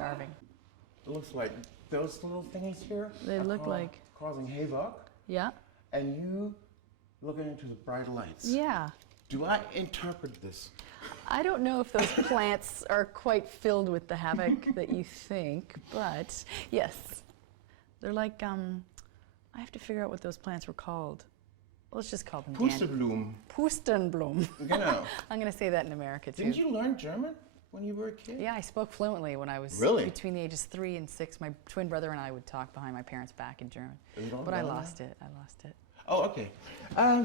starving. It looks like those little thingies here. They look like... Causing havoc. Yeah. And you looking into the bright lights. Yeah. Do I interpret this? I don't know if those plants are quite filled with the havoc that you think, but yes. They're like, I have to figure out what those plants were called. Let's just call them Pusteblumen. Pusteblumen. Genau. I'm going to say that in America too. Didn't you learn German when you were a kid? Yeah, I spoke fluently when I was between the ages 3 and 6. My twin brother and I would talk behind my parents' back in German. But I lost it. Oh, okay.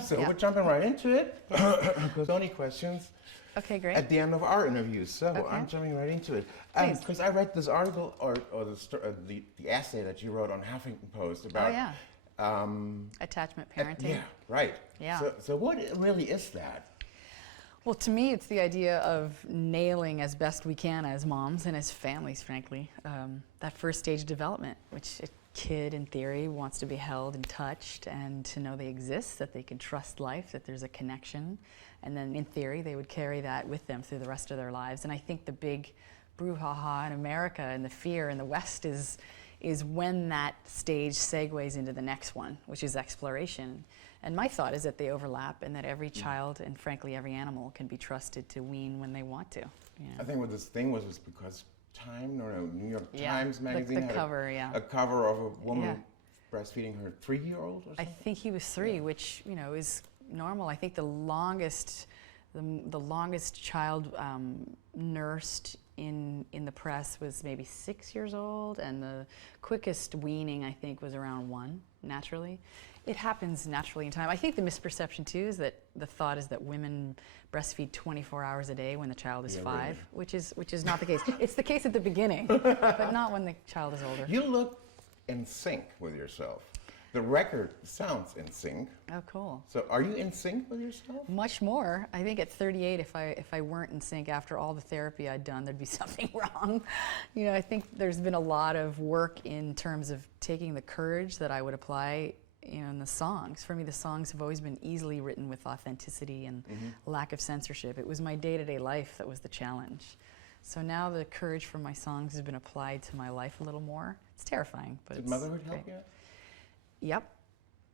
So we're jumping right into it. Because only questions. Okay, great. At the end of our interview, so I'm jumping right into it. Because I read this article or the essay that you wrote on Huffington Post about. Oh yeah. Attachment parenting. Yeah, right. Yeah. So what really is that? Well, to me, it's the idea of nailing as best we can as moms and as families, frankly, that first stage of development, which a kid, in theory, wants to be held and touched and to know they exist, that they can trust life, that there's a connection. And then, in theory, they would carry that with them through the rest of their lives. And I think the big brouhaha in America and the fear in the West is when that stage segues into the next one, which is exploration. And my thought is that they overlap and that every child and frankly every animal can be trusted to wean when they want to. You know? I think what this thing was because New York Times magazine the had cover, a cover of a woman breastfeeding her 3-year-old or something? I think he was 3, which is normal. I think the longest child nursed in the press was maybe 6 years old, and the quickest weaning I think was around 1 naturally. It happens naturally in time. I think the misperception too is that the thought is that women breastfeed 24 hours a day when the child is 5, really? which is not the case. It's the case at the beginning, but not when the child is older. You look in sync with yourself. The record sounds in sync. Oh, cool. So are you in sync with yourself? Much more. I think at 38, if I weren't in sync after all the therapy I'd done, there'd be something wrong. I think there's been a lot of work in terms of taking the courage that I would apply in the songs. For me, the songs have always been easily written with authenticity and lack of censorship. It was my day-to-day life that was the challenge. So now the courage from my songs has been applied to my life a little more. It's terrifying, but Did motherhood help you? Yep.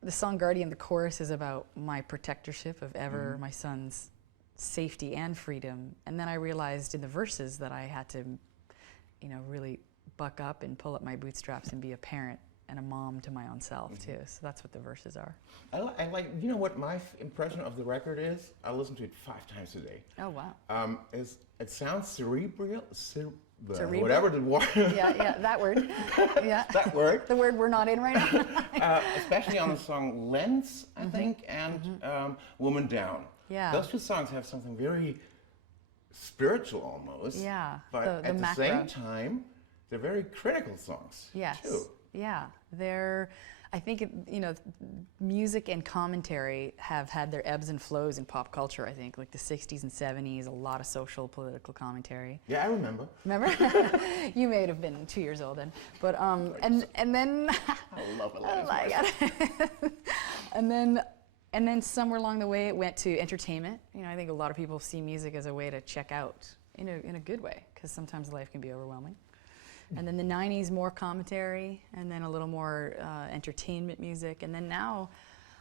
The song Guardian, the chorus is about my protectorship of my son's safety and freedom. And then I realized in the verses that I had to, really buck up and pull up my bootstraps and be a parent and a mom to my own self too. So that's what the verses are. I like, what my impression of the record is? I listen to it 5 times a day. Oh, wow. It sounds cerebral. Cerebral? Whatever the word. Yeah, that word. Yeah. That word. The word we're not in right now. Especially on the song Lens, I think, and Woman Down. Yeah. Those 2 songs have something very spiritual almost. Yeah. But at the same time, they're very critical songs. Yes. Too. Yeah. I think, music and commentary have had their ebbs and flows in pop culture, I think, like the 60s and 70s, a lot of social, political commentary. Yeah, I remember. Remember? You may have been 2 years old then. But, and then... I love Alanis Oh my God. and then somewhere along the way it went to entertainment. I think a lot of people see music as a way to check out in a good way, because sometimes life can be overwhelming. And then the 90s, more commentary, and then a little more entertainment music. And then now,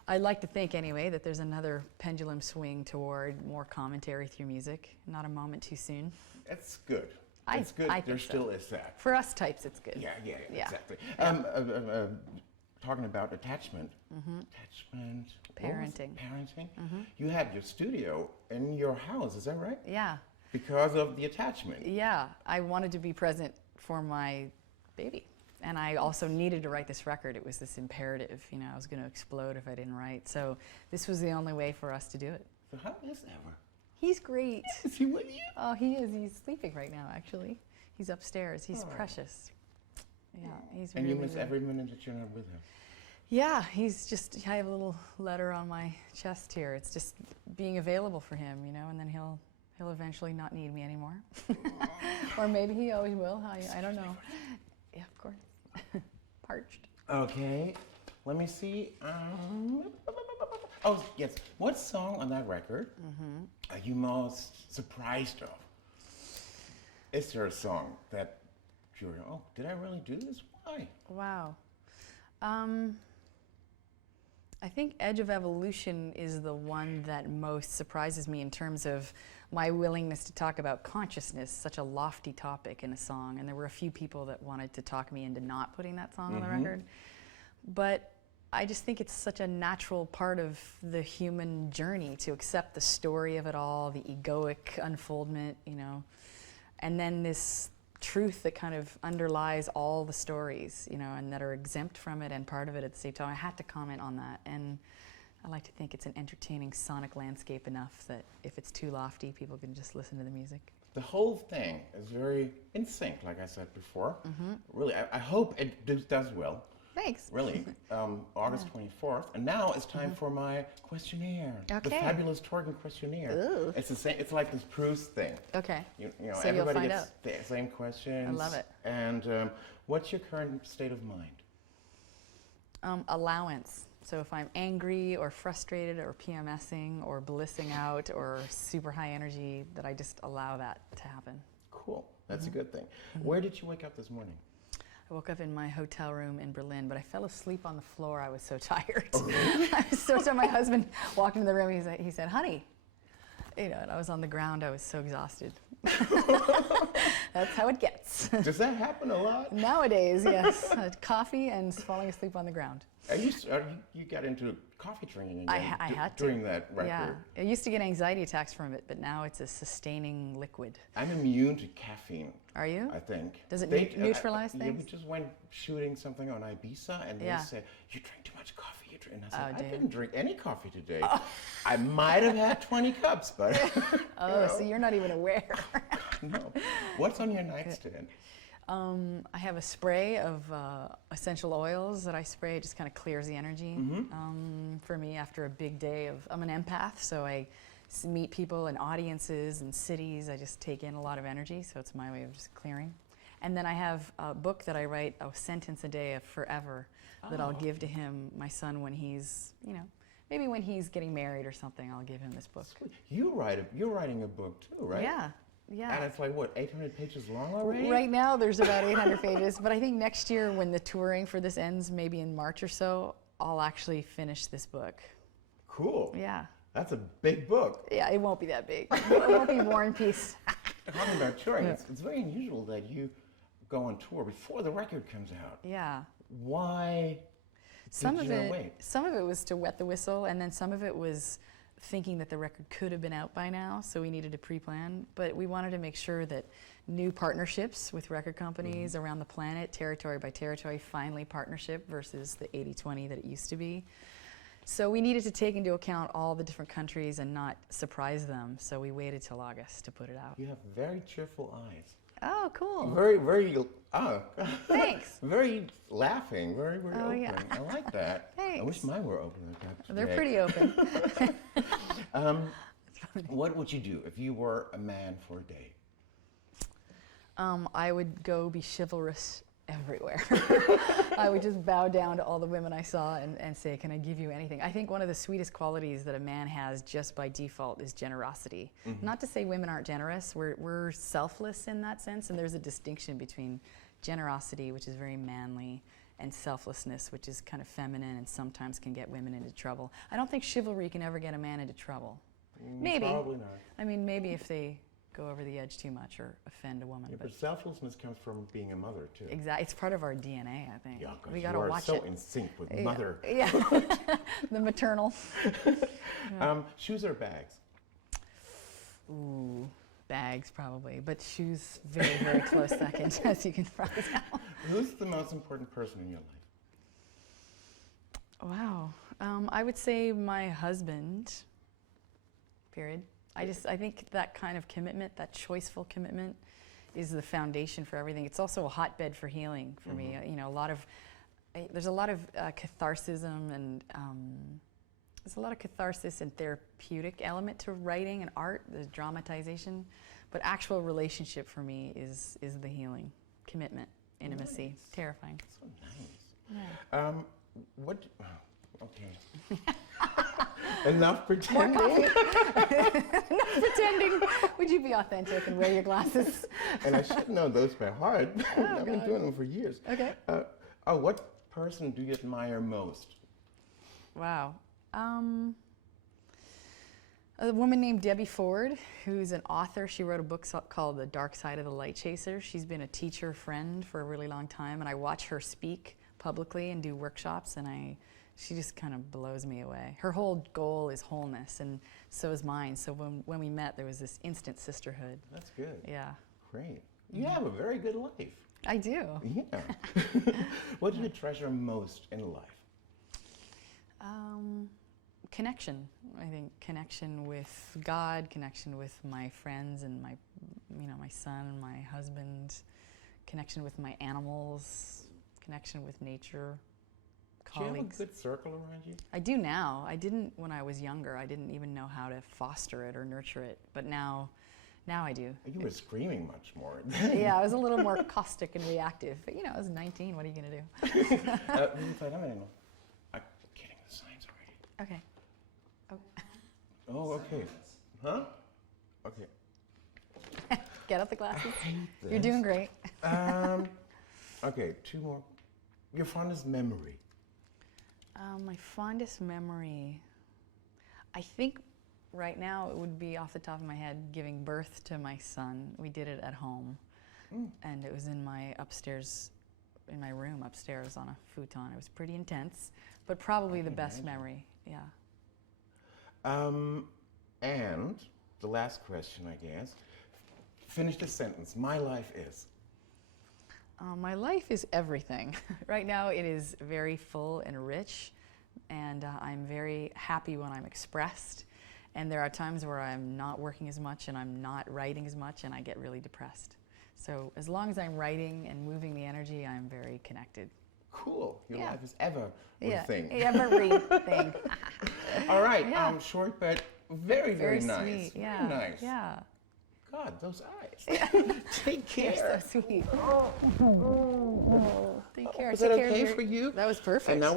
I like to think anyway, that there's another pendulum swing toward more commentary through music. Not a moment too soon. It's good. It's good. There still is that. For us types, it's good. Yeah, exactly. Yeah. Talking about attachment. Attachment. Parenting. You had your studio in your house, is that right? Yeah. Because of the attachment. Yeah. I wanted to be present for my baby. And I also needed to write this record. It was this imperative. I was going to explode if I didn't write. So this was the only way for us to do it. So how is Ever? He's great. Is he with you? Oh, he is. He's sleeping right now, actually. He's upstairs. He's precious. Yeah, he's And really, you miss every minute that you're not with him. Yeah, I have a little letter on my chest here. It's just being available for him, and then he'll eventually not need me anymore. Or maybe he always will. I don't know. Yeah, of course. Parched. Okay, let me see. Oh, yes. What song on that record are you most surprised of? Is there a song that you're, oh, did I really do this? Why? Wow. I think Edge of Evolution is the one that most surprises me in terms of my willingness to talk about consciousness, such a lofty topic in a song. And there were a few people that wanted to talk me into not putting that song on the record. But I just think it's such a natural part of the human journey to accept the story of it all, the egoic unfoldment, you know, and then this truth that kind of underlies all the stories, you know, and that are exempt from it and part of it at the same time. I had to comment on that, and I like to think it's an entertaining sonic landscape enough that if it's too lofty, people can just listen to the music. The whole thing is very in sync, like I said before. Really, I hope it does well. Thanks. Really, August 24th, and now it's time for my questionnaire, the fabulous Torgen questionnaire. Ooh. It's the same. It's like this Proust thing. Okay. You know, so everybody you'll gets find the same questions. I love it. And what's your current state of mind? Allowance. So if I'm angry or frustrated or PMSing or blissing out or super high energy, that I just allow that to happen. Cool. That's a good thing. Where did you wake up this morning? I woke up in my hotel room in Berlin, but I fell asleep on the floor. I was so tired. I was so tired. My husband walked into the room. He said, "Honey," you know, and I was on the ground. I was so exhausted. That's how it gets. Does that happen a lot? Nowadays, yes. Coffee and falling asleep on the ground. You got into coffee drinking again I had to. during that record. Yeah, I used to get anxiety attacks from it, but now it's a sustaining liquid. I'm immune to caffeine. Are you? I think. Does it neutralize things? We just went shooting something on Ibiza, and they said, "You drink too much coffee." And I said, "I didn't drink any coffee today. I might have had 20 cups, but." So you're not even aware. No. What's on your nightstand? I have a spray of essential oils that I spray. It just kind of clears the energy for me after a big day of, I'm an empath, so I meet people and audiences and cities. I just take in a lot of energy, so it's my way of just clearing. And then I have a book that I write, a sentence a day of forever, that I'll give to him, my son, when he's, you know, maybe when he's getting married or something, I'll give him this book. Sweet. You're writing a book too, right? Yeah. Yeah. And it's like, what, 800 pages long already? Right now, there's about 800 pages. But I think next year, when the touring for this ends, maybe in March or so, I'll actually finish this book. Cool. Yeah. That's a big book. Yeah, it won't be that big. It won't be War and Peace. Talking about touring, it's very unusual that you go on tour before the record comes out. Yeah. Why did you not wait? Some of it was to wet the whistle, and then some of it was thinking that the record could have been out by now, so we needed to pre-plan. But we wanted to make sure that new partnerships with record companies around the planet, territory by territory, finally partnership versus the 80-20 that it used to be. So we needed to take into account all the different countries and not surprise them, so we waited till August to put it out. You have very cheerful eyes. Oh, cool. Very, Thanks. Very laughing, very open. Yeah. I like that. Thanks. I wish mine were open like that today. They're pretty open. What would you do if you were a man for a day? I would go be chivalrous everywhere. I would just bow down to all the women I saw and say, can I give you anything? I think one of the sweetest qualities that a man has just by default is generosity. Not to say women aren't generous, we're selfless in that sense, and there's a distinction between generosity, which is very manly, and selflessness, which is kind of feminine and sometimes can get women into trouble. I don't think chivalry can ever get a man into trouble. Maybe. Probably not. I mean, maybe if they go over the edge too much or offend a woman. Yeah, but selflessness comes from being a mother too. Exactly, it's part of our DNA, I think. Yeah, we gotta watch so it. in sync with mother. Yeah, the maternal. Shoes or bags? Ooh, bags probably, but shoes very, very close second, as you can probably tell. Who's the most important person in your life? Wow, I would say my husband. Period. I think that kind of commitment, that choiceful commitment, is the foundation for everything. It's also a hotbed for healing for me. You know, there's a lot of catharsis and there's a lot of catharsis and therapeutic element to writing and art, the dramatization, but actual relationship for me is the healing, commitment, intimacy, nice. Terrifying. So nice. Yeah. Okay. Enough pretending. Enough pretending. Would you be authentic and wear your glasses? And I should know those by heart. I've been God. doing them for years. Okay. What person do you admire most? Wow. A woman named Debbie Ford, who's an author. She wrote a book called The Dark Side of the Light Chaser. She's been a teacher friend for a really long time, and I watch her speak publicly and do workshops, and she just kind of blows me away. Her whole goal is wholeness, and so is mine. So when we met, there was this instant sisterhood. That's good. Yeah. Great. You have a very good life. I do. Yeah. What do you treasure most in life? Connection. I think connection with God, connection with my friends and my son, my husband, connection with my animals, connection with nature, colleagues. Do you have a good circle around you? I do now. I didn't when I was younger. I didn't even know how to foster it or nurture it, but now I do. You were screaming much more. Yeah, I was a little more caustic and reactive. But I was 19. What are you going to do? I'm getting the signs already. Okay. Oh, okay. Huh? Okay. Get out the glasses. You're doing great. Okay, two more. Your fondest memory? My fondest memory, I think right now it would be off the top of my head giving birth to my son. We did it at home, and it was in my room upstairs on a futon. It was pretty intense, but probably the best memory, yeah. And the last question, I guess. Finish the sentence. My life is. My life is everything. Right now it is very full and rich, and I'm very happy when I'm expressed. And there are times where I'm not working as much and I'm not writing as much and I get really depressed. So as long as I'm writing and moving the energy, I'm very connected. Cool. Your life is everything. Everything. All right. Short but very, very nice. Sweet. Yeah. Very nice. Yeah. God, those eyes. Take care. You're so sweet. Take care. Was that okay for you? That was perfect. And now